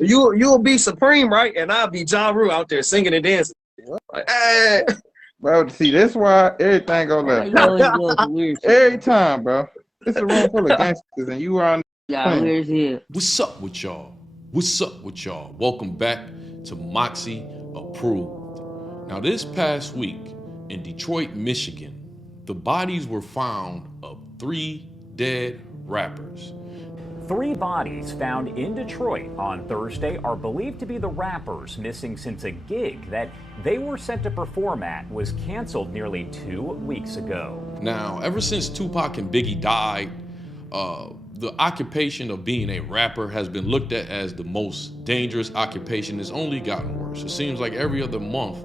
You'll be Supreme, right? And I'll be Ja Rule out there singing and dancing. Like, hey. Bro, see, that's why everything go left. Every time, bro. It's a room full of gangsters and you are on. What's up with y'all? What's up with y'all? Welcome back to Moxy Approved. Now, this past week in Detroit, Michigan, the bodies were found of 3 dead rappers. 3 bodies found in Detroit on Thursday are believed to be the rappers missing since a gig that they were set to perform at was canceled nearly 2 weeks ago. Now, ever since Tupac and Biggie died, the occupation of being a rapper has been looked at as the most dangerous occupation. It's only gotten worse. It seems like every other month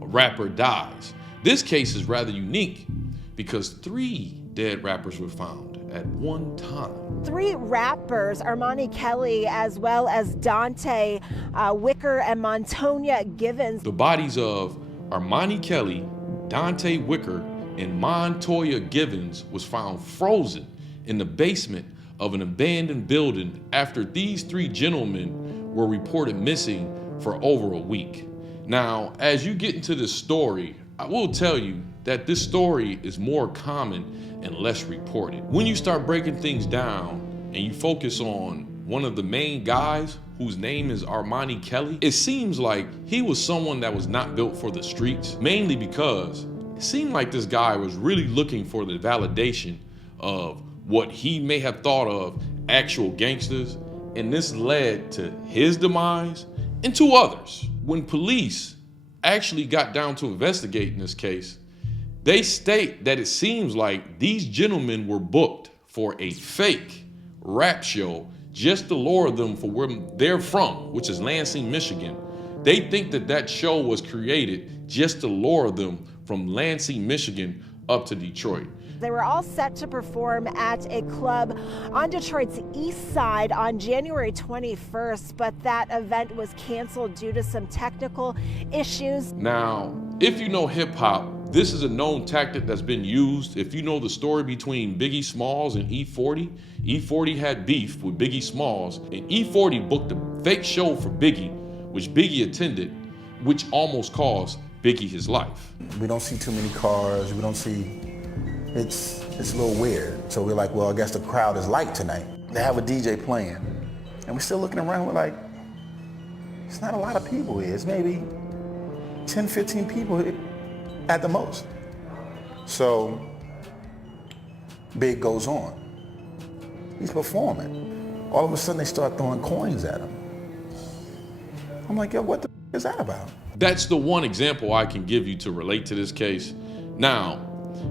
a rapper dies. This case is rather unique because 3 dead rappers were found at one time. 3 rappers, Armani Kelly, as well as Dante Wicker and Montoya Givens. The bodies of Armani Kelly, Dante Wicker, and Montoya Givens was found frozen in the basement of an abandoned building after these 3 gentlemen were reported missing for over a week. Now, as you get into this story, I will tell you that this story is more common and less reported. When you start breaking things down and you focus on one of the main guys whose name is Armani Kelly, it seems like he was someone that was not built for the streets, mainly because it seemed like this guy was really looking for the validation of what he may have thought of actual gangsters, and this led to his demise and 2 others. When police actually got down to investigating this case, they state that it seems like these gentlemen were booked for a fake rap show just to lure them for where they're from, which is Lansing, Michigan. They think that that show was created just to lure them from Lansing, Michigan up to Detroit. They were all set to perform at a club on Detroit's east side on January 21st, but that event was canceled due to some technical issues. Now, if you know hip hop, this is a known tactic that's been used. If you know the story between Biggie Smalls and E40, E40 had beef with Biggie Smalls, and E40 booked a fake show for Biggie, which Biggie attended, which almost cost Biggie his life. We don't see too many cars, we don't see, it's a little weird. So we're like, well, I guess the crowd is light tonight. They have a DJ playing, and we're still looking around, we're like, it's not a lot of people here. It's maybe 10, 15 people here at the most. So Big goes on. He's performing. All of a sudden they start throwing coins at him. I'm like, yo, what the is that about? That's the one example I can give you to relate to this case. Now,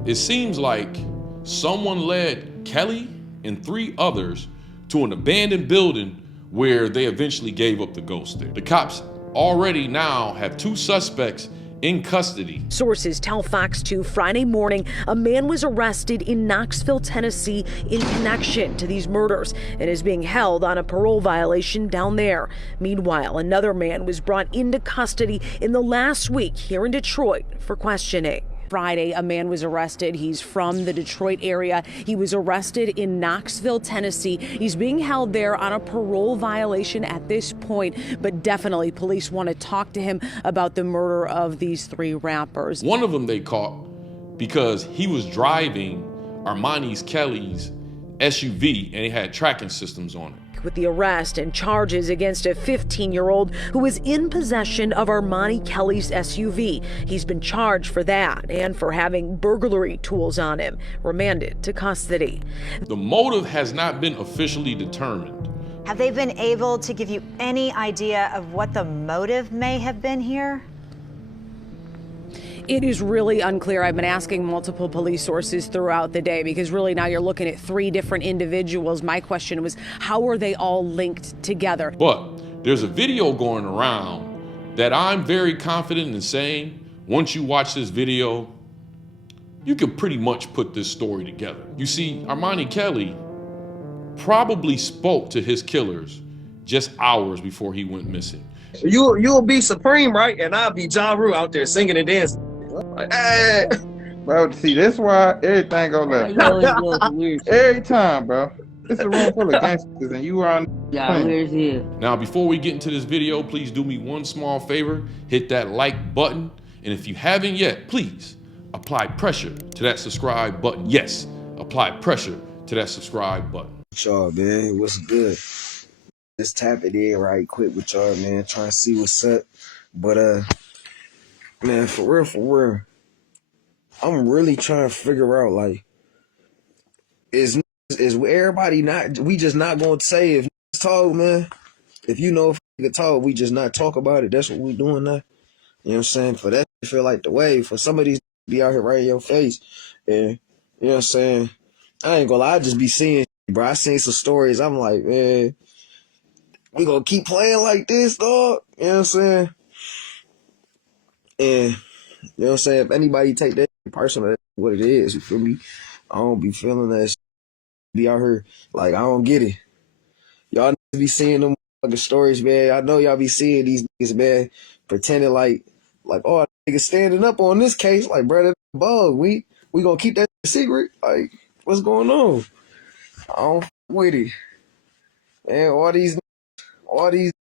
it seems like someone led Kelly and 3 others to an abandoned building where they eventually gave up the ghost there. The cops already now have 2 suspects in custody. Sources tell Fox 2 Friday morning a man was arrested in Knoxville, Tennessee in connection to these murders and is being held on a parole violation down there. Meanwhile, another man was brought into custody in the last week here in Detroit for questioning. Friday, a man was arrested. He's from the Detroit area. He was arrested in Knoxville, Tennessee. He's being held there on a parole violation at this point, but definitely police want to talk to him about the murder of these 3 rappers. One of them they caught because he was driving Armani Kelly's SUV and it had tracking systems on it. With the arrest and charges against a 15-year-old who was in possession of Armani Kelly's SUV. He's been charged for that and for having burglary tools on him, remanded to custody. The motive has not been officially determined. Have they been able to give you any idea of what the motive may have been here? It is really unclear. I've been asking multiple police sources throughout the day because really now you're looking at 3 different individuals. My question was, how are they all linked together? But there's a video going around that I'm very confident in saying, once you watch this video, you can pretty much put this story together. You see, Armani Kelly probably spoke to his killers just hours before he went missing. You'll be Supreme, right? And I'll be Ja Rule out there singing and dancing. Like, hey. Bro, see, that's why everything go left. Every time, bro. It's a room full of gangsters, and you are playing. Now, before we get into this video, please do me one small favor. Hit that like button. And if you haven't yet, please apply pressure to that subscribe button. Yes, apply pressure to that subscribe button. Y'all, man, what's good? Just tap it in right quick with y'all, man. Trying to see what's up. But man, for real, I'm really trying to figure out, like, is everybody not? We just not gonna say if niggas talk, man. If you know if nigga talk, we just not talk about it. That's what we doing now. You know what I'm saying? For that, I feel like the way for some of these be out here right in your face, and you know what I'm saying. I ain't gonna lie, I just be seeing, bro. I seen some stories. I'm like, man, we gonna keep playing like this, dog. You know what I'm saying? And you know what I'm saying? If anybody take that personal, that's what it is. You feel me? I don't be feeling that shit. Be out here like I don't get it. Y'all need to be seeing them fucking stories, man. I know y'all be seeing these niggas, man, pretending like oh, niggas standing up on this case, like brother, bug. We gonna keep that secret? Like, what's going on? I don't with it. Man, all these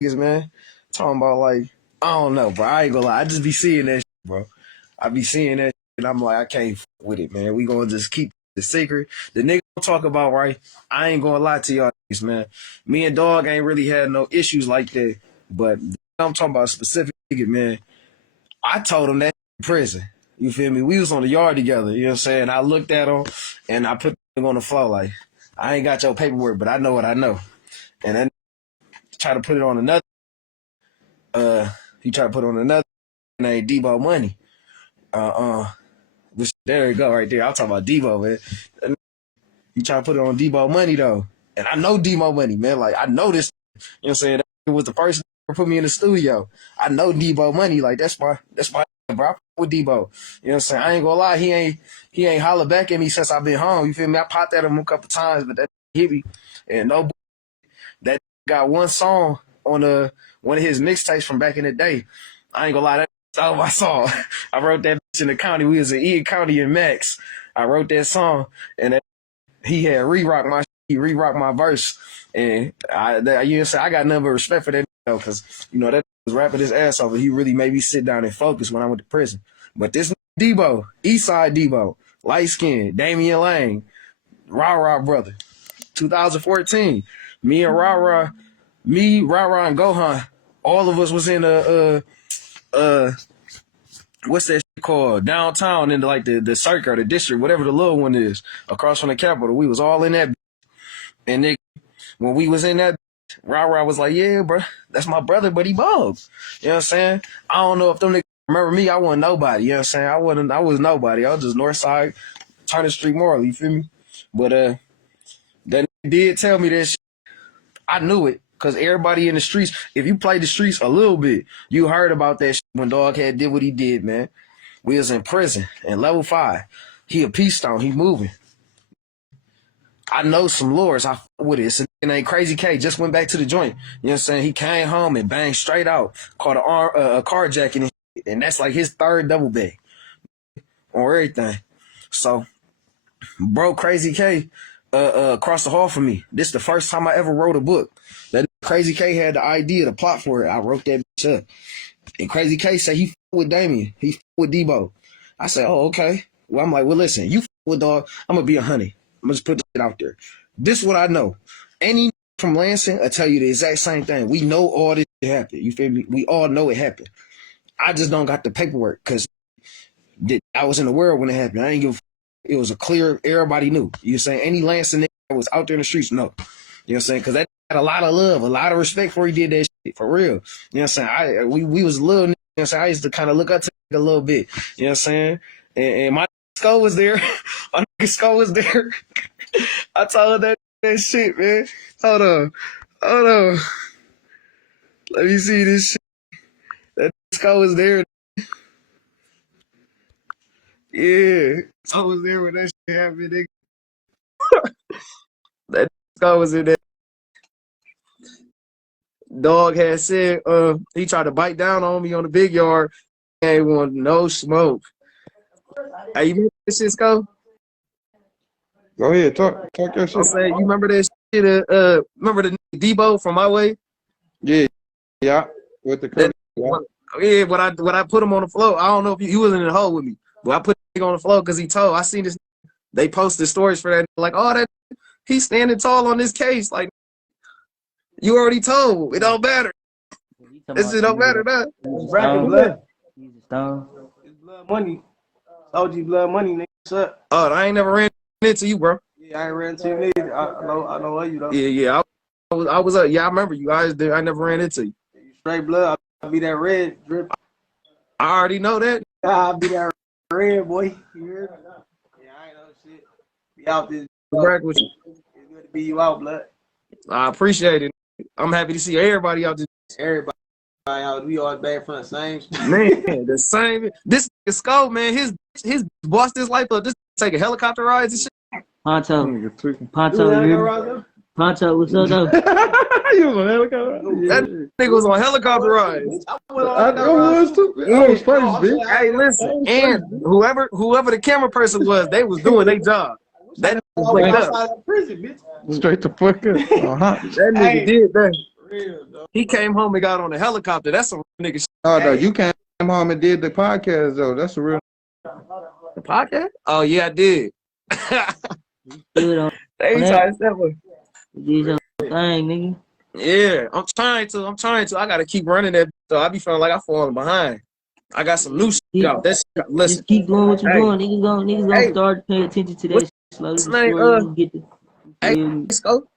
niggas, man, talking about like, I don't know, bro. I ain't gonna lie. I just be seeing that shit, bro. I be seeing that shit, and I'm like, I can't with it, man. We gonna just keep the secret. The nigga talk about, right? I ain't gonna lie to y'all niggas, man. Me and Dog ain't really had no issues like that, but I'm talking about a specific nigga, man. I told him that in prison. You feel me? We was on the yard together, you know what I'm saying? I looked at him, and I put him on the floor like, I ain't got your paperwork, but I know what I know. And then try to put it on another, he tried to put on another named Debo Money. Which, there you go right there. I'm talking about Debo, man. He tried to put it on Debo Money though. And I know Debo Money, man. Like, I know this, you know what I'm saying? That was the person who put me in the studio. I know Debo Money. Like, that's my bro. I with Debo. You know what I'm saying? I ain't gonna lie, he ain't hollered back at me since I've been home. You feel me? I popped at him a couple times, but that hit me. And no, that got one song on one of his mixtapes from back in the day. I ain't gonna lie, that's all I saw. I wrote that bitch in the county. We was in Ian County in Max. I wrote that song, and he had re-rocked my verse. And you know what I'm saying? I got nothing but respect for that, though, because, you know, that was rapping his ass off, and he really made me sit down and focus when I went to prison. But this Debo, Eastside Debo, light skin, Damian Lane, Rah brother, 2014. Me, Rah, and Gohan, all of us was in what's that shit called? Downtown in the circuit or the district, whatever the little one is, across from the Capitol. We was all in that. And nigga, when we was in that, Rah was like, yeah, bro, that's my brother, but he bugs. You know what I'm saying? I don't know if them niggas remember me. I wasn't nobody. You know what I'm saying? I was nobody. I was just Northside, Turner Street Moral. You feel me? But that nigga did tell me that shit. I knew it. Because everybody in the streets, if you played the streets a little bit, you heard about that shit when Dog had did what he did, man. We was in prison in level 5. He a peace stone. He moving. I know some lords. I with it. It's a nigga named Crazy K. Just went back to the joint. You know what I'm saying? He came home and banged straight out. Caught a carjacking and shit. And that's like his 3rd double bag on everything. So, bro, Crazy K across the hall from me. This is the first time I ever wrote a book. That Crazy K had the idea, the plot for it. I wrote that bitch up. And Crazy K said he with Damien. He with Debo. I said, oh, okay. Well, I'm like, well, listen, you with Dog, I'm going to be 100. I'm going to just put this shit out there. This is what I know. Any from Lansing, I tell you the exact same thing. We know all this shit happened. You feel me? We all know it happened. I just don't got the paperwork because I was in the world when it happened. I ain't give a it was a clear, everybody knew. You saying any Lansing nigga that was out there in the streets, no. You know what I'm saying? Because that had a lot of love, a lot of respect for he did that shit, for real. You know what I'm saying? We was little, you know what I'm saying? I used to kind of look up to a little bit. You know what I'm saying? And my skull was there. My nigga skull was there. I told that shit, man. Hold on. Let me see this shit. That skull was there. Yeah. I was there when that shit happened, nigga. That skull was in there. Dog had said, he tried to bite down on me on the big yard. Ain't want no smoke. Hey, you remember this shit, Skull? Go ahead, talk your shit. I'm saying, you remember this? remember the Debo from my way? Yeah, with the curly. Yeah, when I put him on the floor, I don't know if he wasn't in the hole with me, but I put him on the floor because he told. I seen this. They posted stories for that, like, oh, that he's standing tall on this case. Like, you already told. It don't matter. This shit don't matter now. Blood. He's a stone. It's blood money. OG blood money, nigga. What's up? Oh, I ain't never ran into you, bro. Yeah, I ain't ran into you neither. I know you though. Yeah. I was yeah, I remember you guys did. I never ran into you. You straight blood. I'll be that red drip. I already know that. I'll be that red boy. You heard me? Yeah, I ain't know shit. Be out this. With you. It's good to be you out, blood. I appreciate it. I'm happy to see everybody out there. Everybody out. We all back from the same. Man, the same. This Skull, man, his boss this life up. This take a helicopter rides and shit. Poncho, what's up though? You was on helicopter? That nigga was on helicopter rides. I was too. I was first, bitch. Hey, listen, and whoever the camera person was, they was doing their job. That nigga played up. Straight to fuck up. That nigga did that. He came home and got on the helicopter. That's some real nigga shit. Oh no, you came home and did the podcast though. That's a real. The podcast? Oh yeah, I did. Yeah, I'm trying to. I gotta keep running that. So I be feeling like I'm falling behind. I got some new shit out. That's listen. Just keep doing what you're doing. Niggas gonna start paying attention to that slowly. Hey, Scope.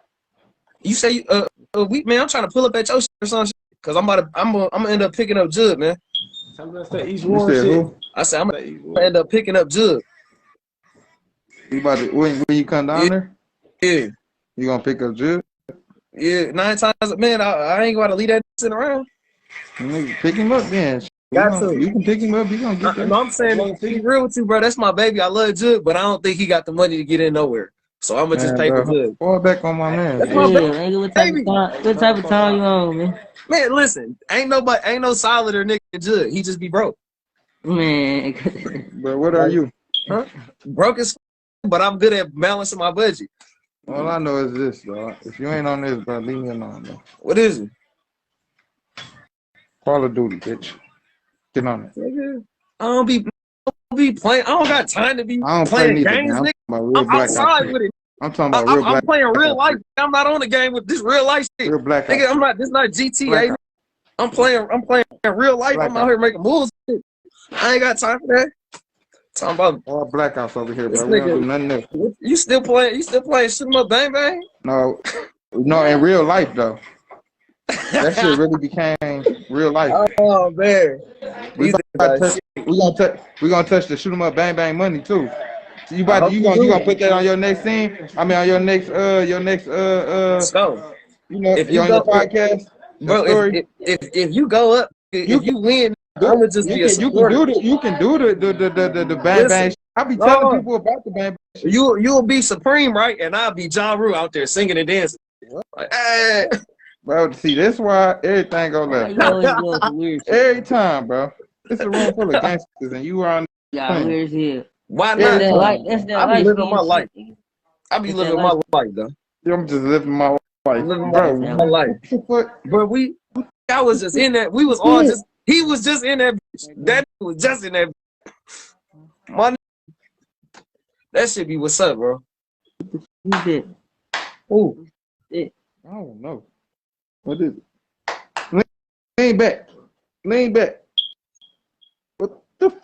You say man, I'm trying to pull up at your shit or something. Cause I'm gonna end up picking up Jud, man. I said I'm gonna end up picking up Jud. You about to when you come down there? Yeah. You gonna pick up Jud? Yeah, 9 times, man. I ain't gonna leave that sitting around. Nigga, pick him up, then. You can pick him up. You gonna get there. No, I'm saying, to be real with you, bro. That's my baby. I love Jud, but I don't think he got the money to get in nowhere. So I'm gonna just pay for Jud. Fall back on my man. That's my baby. What type of time you on, man? Man, listen, ain't no solider nigga Jud. He just be broke. Man. But what are you? Huh? Broke as but I'm good at balancing my budget. All I know is this, dog. If you ain't on this, bro, leave me alone, bro. What is it? Call of Duty, bitch. Get on it. I don't be playing. I don't got time to be playing games, nigga. I'm outside with it. I'm talking about real black. I'm playing real life. I'm not on the game with this real life shit. Real black. Nigga, I'm not. This not GTA. I'm playing real life. I'm out here making moves. I ain't got time for that. Talking about all blackouts over here, bro. We don't do nothing else. You still playing? You still playing shoot 'em up, bang bang? No, in real life though. That shit really became real life. Oh man, we gonna touch the shoot 'em up, bang bang money too. So you gonna put that on your next scene? I mean, on your next So, you know, if you on go, your podcast, bro, if you go up, if you win. I'm just be a supporter. You can do the bang bang. I be telling people about the bang bang. You'll be Supreme, right? And I'll be Ja Rule out there singing and dancing. Like, hey. Bro, see, that's why everything go left. Every time, bro. It's a room full of gangsters, and you are. Yeah, where's here? Why not? I be living my life. I be living my life, though. I'm just living my life, bro. My life. But I was just in that. We was all just. He was just in that bitch. That was just in that bitch. That should be what's up, bro. Who's it? Ooh. I don't know. What is it? Lean back. Lean back. What the f?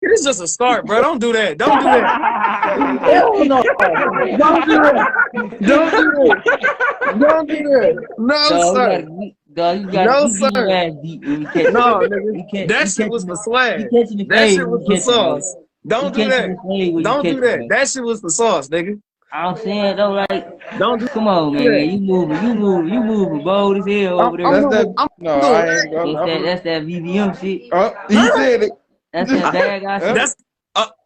It's just a start, bro. Don't do that. Don't do that. Hell no. Don't do that. Don't do that. Don't do that. No, sir. No, sir. No, nigga. That shit was for swag. That shit was for sauce. Don't do that. Don't do that. That shit was for sauce, nigga. I'm saying though, like, don't do. Come on, man. You moving bold as hell over there. That's that VVM shit. Oh, he said it. That's that bad guy shit. That's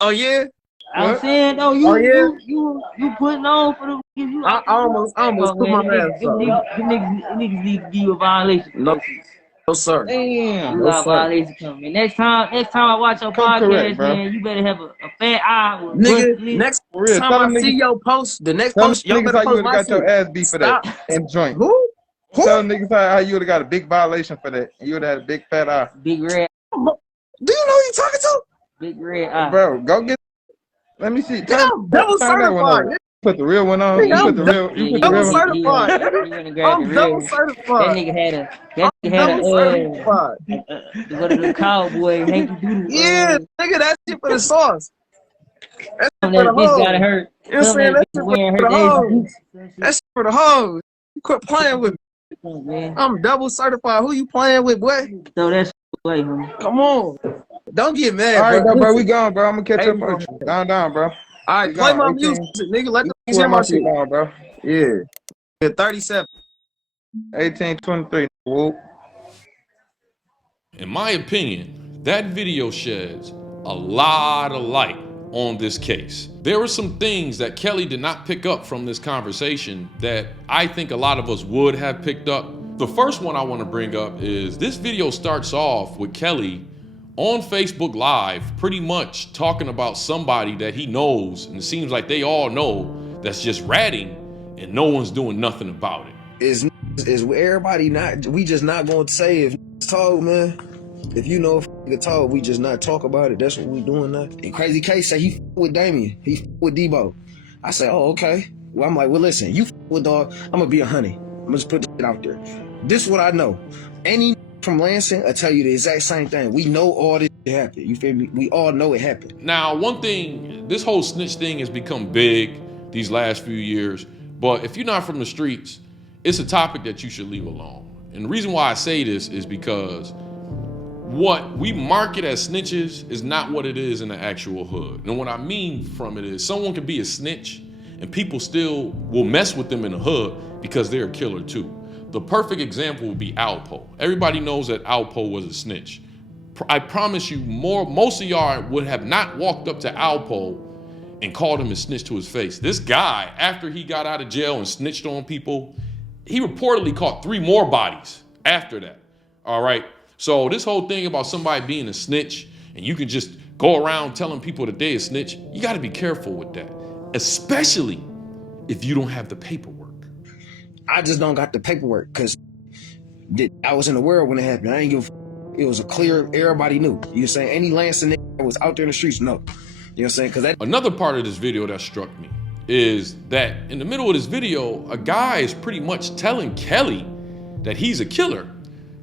oh yeah. I'm saying though, you putting on for the. I almost put my mask up. Niggas need to give you a violation. No, sir. Damn. You got a violation coming. Next time I watch your podcast, man, you better have a fat eye. Nigga, For real. Time I see your post, the next tell post, y'all y'all niggas how better you post would my have got your shit. ass beat for that and joint. Who? Tell niggas how you would have got a big violation for that. You would have had a big fat eye. Big red. Do you know who you talking to? Big red eye. Bro, go get. Let me see. Nigga, I'm double certified. Put the real one on. Nigga, You put I'm the real. You put the double real one. certified. I'm double That certified. nigga had a Double certified. what are the cowboy Hanky Doodle? Yeah, nigga, that shit for the sauce. That shit for That the bitch hoes. gotta hurt. You know what I'm saying? That shit Wearing for her the hoes. days. That shit for the hoes. You quit playing with me. I'm double certified. Who you playing with, boy? So that's way, homie. Come on. Don't get mad, All right, bro. bro, we gone, bro. I'm gonna catch Hey, up with you. Down, bro. All right, play my music, nigga. Let the niggas hear my shit. On, bro. Yeah. 37. 1823. Whoop. In my opinion, that video sheds a lot of light on this case. There were some things that Kelly did not pick up from this conversation that I think a lot of us would have picked up. The first one I want to bring up is this video starts off with Kelly on Facebook Live pretty much talking about somebody that he knows, and it seems like they all know, that's just ratting and no one's doing nothing about it. Is everybody not, we just not going to say if talk, man. If you know if nigga talk, we just not talk about it. That's what we doing now. And Crazy K say he with Damien. He with Debo. I say, oh, okay. Well, I'm like, well, listen, you with dog, I'm going to be a honey. I'm going to just put this shit out there. This is what I know. Any from Lansing, I tell you the exact same thing. We know all this shit happened. You feel me? We all know it happened. Now, one thing, this whole snitch thing has become big these last few years, but if you're not from the streets, it's a topic that you should leave alone. And the reason why I say this is because what we market as snitches is not what it is in the actual hood. And what I mean from it is someone can be a snitch and people still will mess with them in the hood because they're a killer too. The perfect example would be Alpo. Everybody knows that Alpo was a snitch. I promise you, most of y'all would have not walked up to Alpo and called him a snitch to his face. This guy, after he got out of jail and snitched on people, he reportedly caught 3 more bodies after that. All right. So this whole thing about somebody being a snitch and you can just go around telling people that they're a snitch, you got to be careful with that, especially if you don't have the paperwork. I just don't got the paperwork because I was in the world when it happened. I ain't give it was a clear, everybody knew. You saying any Lansing nigga that was out there in the streets? No. You know what I'm saying? Because that. Another part of this video that struck me is that in the middle of this video, a guy is pretty much telling Kelly that he's a killer.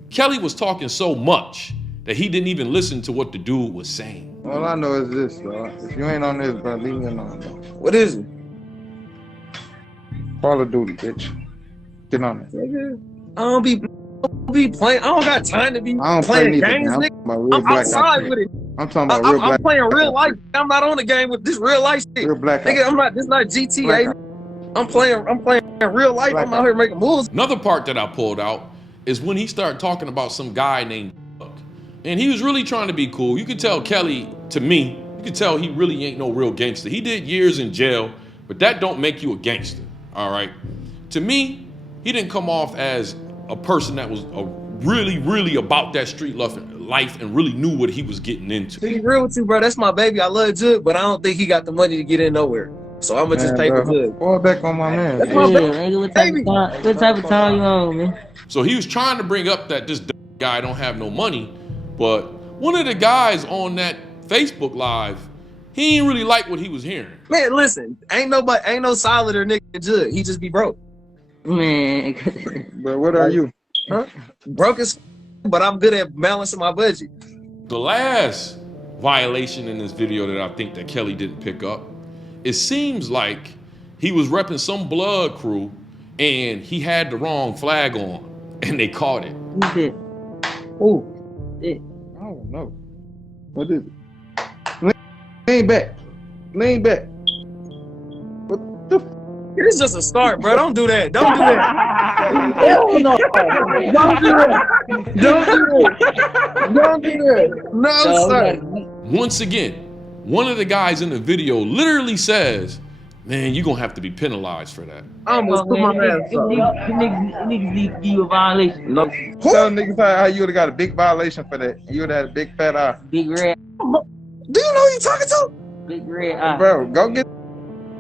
Kelly was talking so much that he didn't even listen to what the dude was saying. All I know is this, bro. If you ain't on this, bro, leave me alone, bro. What is it? Call of Duty, bitch. Get on it. I don't be playing. I don't got time to be playing games, nigga. I'm outside with it. I'm talking about real black. I'm playing real life. I'm not on the game with this real life shit. Real black. Nigga, I'm not. This not GTA. I'm playing real life. I'm out here making moves. Another part that I pulled out is when he started talking about some guy named Buck. And he was really trying to be cool. You could tell Kelly, to me, you could tell he really ain't no real gangster. He did years in jail, but that don't make you a gangster, all right? To me, he didn't come off as a person that was really about that street life and really knew what he was getting into. To be real with you, bro, that's my baby. I love Jud, but I don't think he got the money to get in nowhere. So I'm gonna just pay for Jud. Fall back on my man. That's my baby. What type of time you on, man? So he was trying to bring up that this guy don't have no money, but one of the guys on that Facebook Live, he ain't really like what he was hearing. Man, listen, ain't no solider nigga than Jud. He just be broke. Man. But what are you? Huh? Broke as but I'm good at balancing my budget. The last violation in this video that I think that Kelly didn't pick up, it seems like he was repping some blood crew and he had the wrong flag on and they caught it. Who's it? Who? It. I don't know. What is it? Lean back. Lean back. What the f? It's just a start, bro. Don't do that. Don't do that. Hell no. Don't do that. Don't do that. Don't do that. No, sir. Once again, one of the guys in the video literally says, man, you're going to have to be penalized for that. I almost put my hands up. Niggas need to give you a violation. No. Tell niggas how you would have got a big violation for that. You would have had a big fat eye. Big red. Do you know who you talking to? Big red eye. Bro, go get.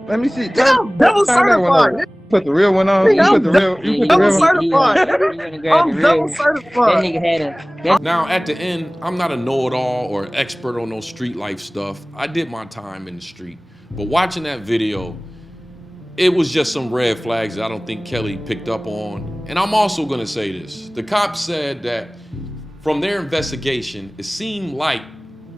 Let me see. I'm double Turn that one certified. over. Put the real one on. Nigga, You put I'm the real. You put the double real one. certified. I'm double That certified. nigga had a. Now, at the end, I'm not a know-it-all or expert on no street life stuff. I did my time in the street. But watching that video, it was just some red flags that I don't think Kelly picked up on. And I'm also gonna say this. The cops said that from their investigation, it seemed like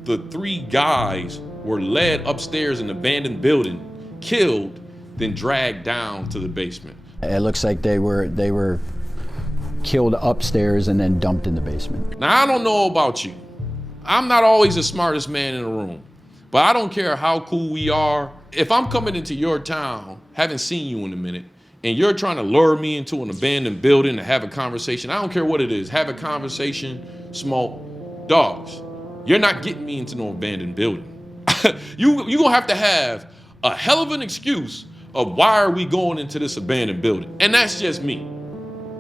the 3 guys were led upstairs in an abandoned building, killed, then dragged down to the basement. It looks like they were killed upstairs and then dumped in the basement. Now, I don't know about you. I'm not always the smartest man in the room, but I don't care how cool we are. If I'm coming into your town, haven't seen you in a minute, and you're trying to lure me into an abandoned building to have a conversation, I don't care what it is, have a conversation, smoke, dogs. You're not getting me into no abandoned building. You're gonna have to have a hell of an excuse of why are we going into this abandoned building? And that's just me.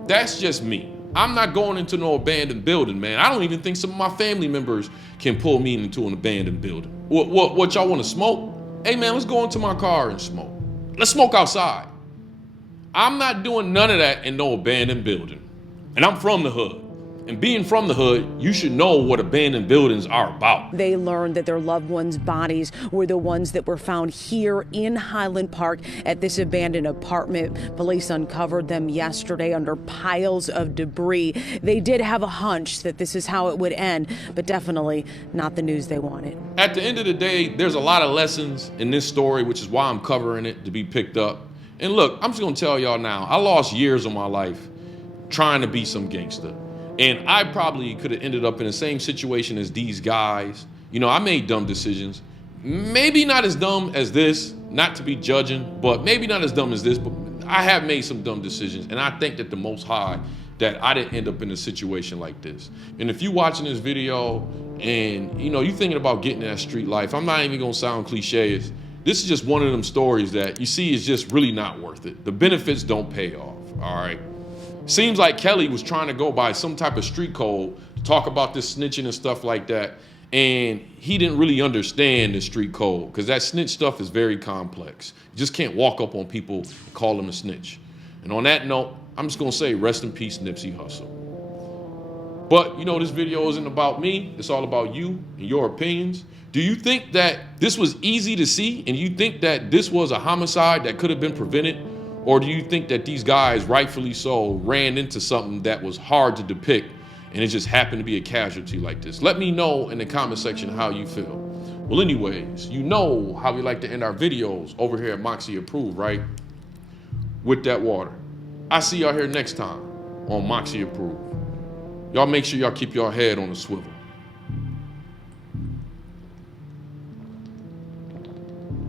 That's just me. I'm not going into no abandoned building, man. I don't even think some of my family members can pull me into an abandoned building. What y'all want to smoke? Hey, man, let's go into my car and smoke. Let's smoke outside. I'm not doing none of that in no abandoned building. And I'm from the hood. And being from the hood, you should know what abandoned buildings are about. They learned that their loved ones' bodies were the ones that were found here in Highland Park at this abandoned apartment. Police uncovered them yesterday under piles of debris. They did have a hunch that this is how it would end, but definitely not the news they wanted. At the end of the day, there's a lot of lessons in this story, which is why I'm covering it, to be picked up. And look, I'm just gonna tell y'all now, I lost years of my life trying to be some gangster. And I probably could have ended up in the same situation as these guys. You know, I made dumb decisions. Maybe not as dumb as this, not to be judging, but maybe not as dumb as this, but I have made some dumb decisions. And I think that the Most High, that I didn't end up in a situation like this. And if you watching this video and, you know, you thinking about getting that street life, I'm not even gonna sound cliche. This is just one of them stories that you see is just really not worth it. The benefits don't pay off, all right? Seems like Kelly was trying to go by some type of street code to talk about this snitching and stuff like that. And he didn't really understand the street code because that snitch stuff is very complex. You just can't walk up on people and call them a snitch. And on that note, I'm just gonna say rest in peace, Nipsey Hussle. But you know, this video isn't about me. It's all about you and your opinions. Do you think that this was easy to see? And you think that this was a homicide that could have been prevented? Or do you think that these guys, rightfully so, ran into something that was hard to depict and it just happened to be a casualty like this? Let me know in the comment section how you feel. Well, anyways, you know how we like to end our videos over here at Moxy Approved, right? With that water. I see y'all here next time on Moxy Approved. Y'all make sure y'all keep your head on the swivel.